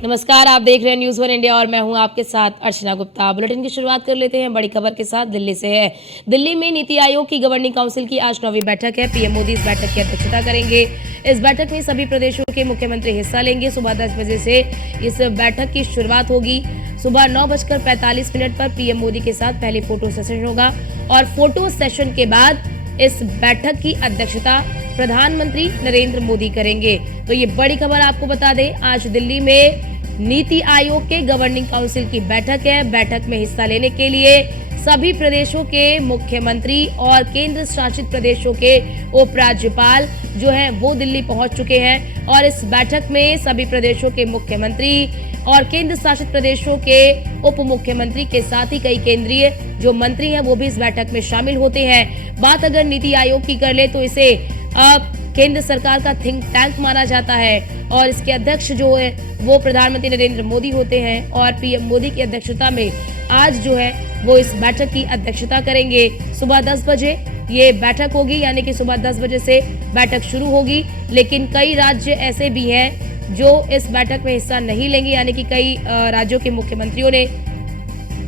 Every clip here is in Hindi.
नमस्कार, आप देख रहे हैं न्यूज़ वन इंडिया और मैं हूं आपके साथ अर्चना गुप्ता। बुलेटिन की शुरुआत कर लेते हैं बड़ी खबर के साथ दिल्ली से है। दिल्ली में नीति आयोग की गवर्निंग काउंसिल की आज 9वीं बैठक है। पीएम मोदी इस बैठक की अध्यक्षता करेंगे। इस बैठक में सभी प्रदेशों के मुख्यमंत्री हिस्सा लेंगे। सुबह 10 बजे से इस बैठक की शुरुआत होगी। सुबह 9:45 पर पीएम मोदी के साथ पहले फोटो सेशन होगा और फोटो सेशन के बाद इस बैठक की अध्यक्षता प्रधानमंत्री नरेंद्र मोदी करेंगे। तो ये बड़ी खबर आपको बता दें, आज दिल्ली में नीति आयोग के गवर्निंग काउंसिल की बैठक है। बैठक में हिस्सा लेने के लिए सभी प्रदेशों के मुख्यमंत्री और केंद्र शासित प्रदेशों के उपराज्यपाल जो हैं वो दिल्ली पहुंच चुके हैं और इस बैठक में सभी प्रदेशों के मुख्यमंत्री और केंद्र शासित प्रदेशों के उप मुख्यमंत्री के साथ ही कई केंद्रीय जो मंत्री हैं वो भी इस बैठक में शामिल होते हैं। बात अगर नीति आयोग की कर ले तो इसे अब केंद्र सरकार का थिंक टैंक माना जाता है और इसके अध्यक्ष जो है वो प्रधानमंत्री नरेंद्र मोदी होते हैं और पीएम मोदी की अध्यक्षता में आज जो है वो इस बैठक की अध्यक्षता करेंगे। सुबह 10 बजे ये बैठक होगी, यानी कि सुबह 10 बजे से बैठक शुरू होगी। लेकिन कई राज्य ऐसे भी हैं जो इस बैठक में हिस्सा नहीं लेंगे, यानी कि कई राज्यों के मुख्यमंत्रियों ने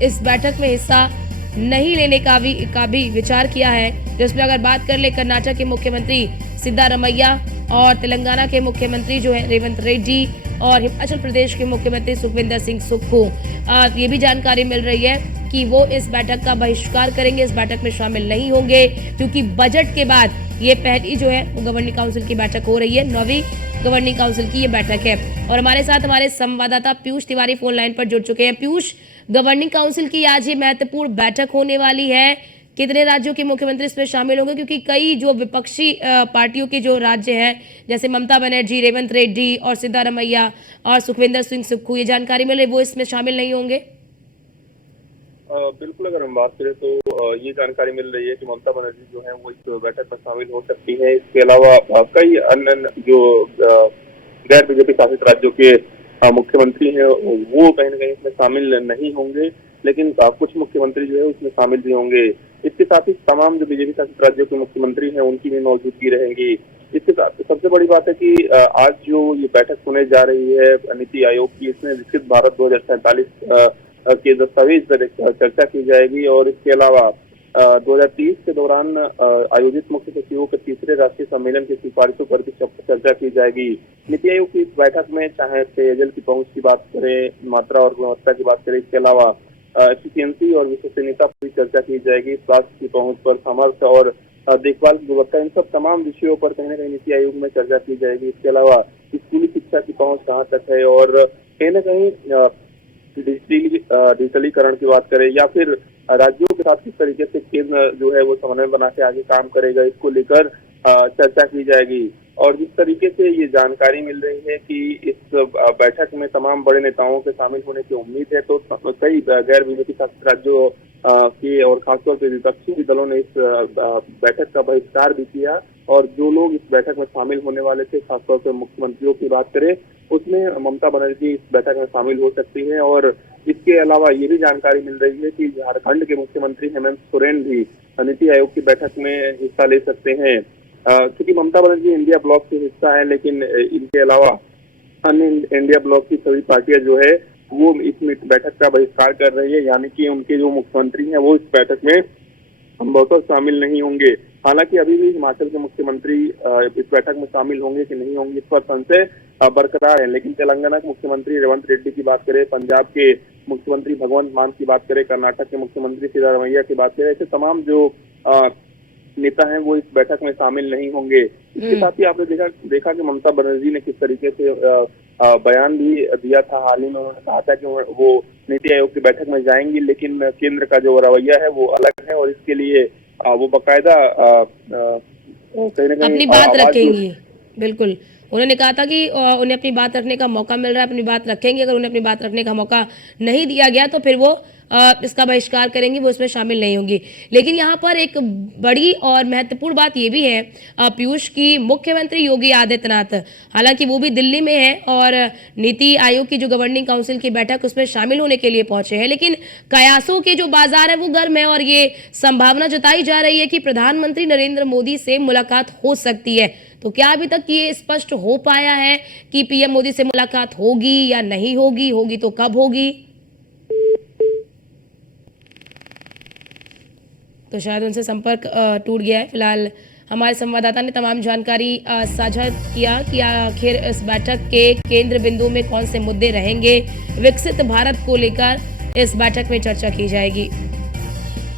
इस बैठक में हिस्सा नहीं लेने का भी विचार किया है। जिसमें अगर बात कर ले कर्नाटक के मुख्यमंत्री सिद्धारमैया और तेलंगाना के मुख्यमंत्री जो है रेवंत रेड्डी और हिमाचल प्रदेश के मुख्यमंत्री सुखविंदर सिंह सुक्खू, ये भी जानकारी मिल रही है कि वो इस बैठक का बहिष्कार करेंगे, इस बैठक में शामिल नहीं होंगे क्योंकि बजट के बाद ये पहली जो है वो गवर्निंग काउंसिल की बैठक हो रही है। 9वीं गवर्निंग काउंसिल की ये बैठक है और हमारे साथ हमारे संवाददाता पीयूष तिवारी फोन लाइन पर जुड़ चुके हैं। पीयूष, गवर्निंग काउंसिल की आज ये महत्वपूर्ण बैठक होने वाली है, कितने राज्यों के मुख्यमंत्री इसमें शामिल होंगे? क्योंकि कई जो विपक्षी पार्टियों के जो राज्य हैं जैसे ममता बनर्जी, रेवंत रेड्डी और सिद्धारमैया और सुखविंदर सिंह सुक्खू, ये जानकारी मिल रही वो इसमें शामिल नहीं होंगे। बिल्कुल, अगर हम बात करें तो ये जानकारी मिल रही है कि ममता बनर्जी जो है वो इस बैठक में शामिल हो सकती है। इसके अलावा कई अन्य जो गैर बीजेपी शासित राज्यों के मुख्यमंत्री हैं वो कहीं न कहीं इसमें शामिल नहीं होंगे, लेकिन कुछ मुख्यमंत्री जो है उसमें शामिल भी होंगे। इसके साथ ही तमाम जो बीजेपी शासित राज्यों के मुख्यमंत्री हैं उनकी भी मौजूदगी रहेगी। इसके साथ सबसे बड़ी बात है कि आज जो ये बैठक होने जा रही है नीति आयोग की, इसमें विकसित भारत 2047 के दस्तावेज पर चर्चा की जाएगी और इसके अलावा 2030 के दौरान आयोजित मुख्य सचिवों के तीसरे राष्ट्रीय सम्मेलन की सिफारिशों पर भी चर्चा की जाएगी। नीति आयोग की इस बैठक में चाहे पेयजल की पहुंच की बात करें, मात्रा और गुणवत्ता की बात करें, इसके अलावा एफिशिएंसी और विश्वसनीयता पर भी चर्चा की जाएगी, स्वास्थ्य की पहुंच पर, सामर्थ्य और देखभाल की गुणवत्ता, इन सब तमाम विषयों पर कहीं न कहीं नीति आयोग में चर्चा की जाएगी। इसके अलावा स्कूली शिक्षा की पहुंच कहाँ तक है और कहीं न कहीं डिजिटलीकरण की बात करें या फिर राज्यों के साथ किस तरीके से केंद्र जो है वो समन्वय बना के आगे काम करेगा, इसको लेकर चर्चा की जाएगी। और जिस तरीके से ये जानकारी मिल रही है कि इस बैठक में तमाम बड़े नेताओं के शामिल होने की उम्मीद है, तो कई गैर बीजेपी शासित राज्यों के और खासतौर पर विपक्षी दलों ने इस बैठक का बहिष्कार भी किया और जो लोग इस बैठक में शामिल होने वाले थे, खासतौर पर मुख्यमंत्रियों की बात करें, उसमें ममता बनर्जी इस बैठक में शामिल हो सकती है। और इसके अलावा ये भी जानकारी मिल रही है कि झारखंड के मुख्यमंत्री हेमंत सोरेन भी नीति आयोग की बैठक में हिस्सा ले सकते हैं। क्योंकि ममता बनर्जी इंडिया ब्लॉक के हिस्सा है, लेकिन इनके अलावा अन्य इंडिया ब्लॉक की सभी पार्टियां जो है वो इस बैठक का बहिष्कार कर रही है, यानी कि उनके जो मुख्यमंत्री हैं वो इस बैठक में संभवतः शामिल नहीं होंगे। हालांकि अभी भी हिमाचल के मुख्यमंत्री इस बैठक में शामिल होंगे कि नहीं होंगे इस पर संशय बरकरार है, लेकिन तेलंगाना के मुख्यमंत्री रेवंत रेड्डी की बात करें, पंजाब के मुख्यमंत्री भगवंत मान की बात करें, कर्नाटक के मुख्यमंत्री सिद्धारमैया की बात करें, ऐसे तमाम जो नेता हैं वो इस बैठक में शामिल नहीं होंगे। इसके साथ ही आपने देखा कि ममता बनर्जी ने किस तरीके से बयान भी दिया था हाल ही में। उन्होंने कहा था कि वो नीति आयोग की बैठक में जाएंगी, लेकिन केंद्र का जो रवैया है वो अलग है और इसके लिए वो बाकायदा कहीं न कहीं अपनी बात रखेंगी। बिल्कुल, उन्होंने कहा था कि उन्हें अपनी बात रखने का मौका मिल रहा है, अपनी बात रखेंगे। अगर उन्हें अपनी बात रखने का मौका नहीं दिया गया तो फिर वो इसका बहिष्कार करेंगी, वो इसमें शामिल नहीं होंगी। लेकिन यहाँ पर एक बड़ी और महत्वपूर्ण बात ये भी है पीयूष की, मुख्यमंत्री योगी आदित्यनाथ हालांकि वो भी दिल्ली में है और नीति आयोग की जो गवर्निंग काउंसिल की बैठक उसमें शामिल होने के लिए पहुंचे हैं, लेकिन कयासों के जो बाजार है वो गर्म है और ये संभावना जताई जा रही है कि प्रधानमंत्री नरेंद्र मोदी से मुलाकात हो सकती है। तो क्या अभी तक ये स्पष्ट हो पाया है कि पीएम मोदी से मुलाकात होगी या नहीं होगी, होगी तो कब होगी? तो शायद उनसे संपर्क टूट गया है। फिलहाल हमारे संवाददाता ने तमाम जानकारी साझा किया कि आखिर इस बैठक के केंद्र बिंदु में कौन से मुद्दे रहेंगे। विकसित भारत को लेकर इस बैठक में चर्चा की जाएगी।